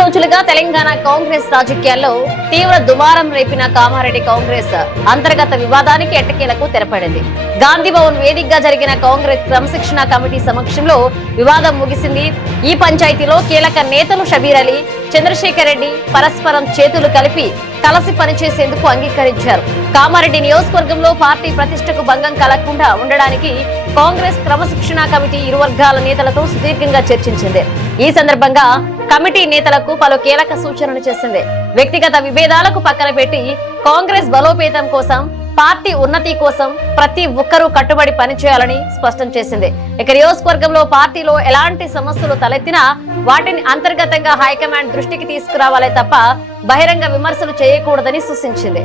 రోజులుగా తెలంగాణ కాంగ్రెస్ రాజకీయాల్లో తీవ్ర దుమారం రేపిన కామారెడ్డి కాంగ్రెస్ అంతర్గత వివాదానికి ఎట్టకేలకు తెరపడింది. గాంధీ భవన్ వేదికగా జరిగిన కాంగ్రెస్ క్రమశిక్షణ కమిటీ సమక్షంలో వివాదం ముగిసింది. ఈ పంచాయతీలో కీలక నేతలు షబీర్ అలీ, చంద్రశేఖర్ రెడ్డి పరస్పరం చేతులు కలిసి పనిచేసేందుకు అంగీకరించారు. కామారెడ్డి నియోజకవర్గంలో పార్టీ ప్రతిష్టకు భంగం కలగకుండా ఉండడానికి కాంగ్రెస్ క్రమశిక్షణ కమిటీ ఇరు వర్గాల నేతలతో సుదీర్ఘంగా చర్చించింది. ఈ సందర్భంగా కమిటీ నేతలకు పలు కీలక సూచనలు చేసింది. వ్యక్తిగత విభేదాలకు పక్కన పెట్టి కాంగ్రెస్ బలోపేతం కోసం, పార్టీ ఉన్నతి కోసం ప్రతి ఒక్కరూ కట్టుబడి పనిచేయాలని స్పష్టం చేసింది. ఇక నియోజకవర్గంలో పార్టీలో ఎలాంటి సమస్యలు తలెత్తినా వాటిని అంతర్గతంగా హైకమాండ్ దృష్టికి తీసుకురావాలే తప్ప బహిరంగ విమర్శలు చేయకూడదని సూచించింది.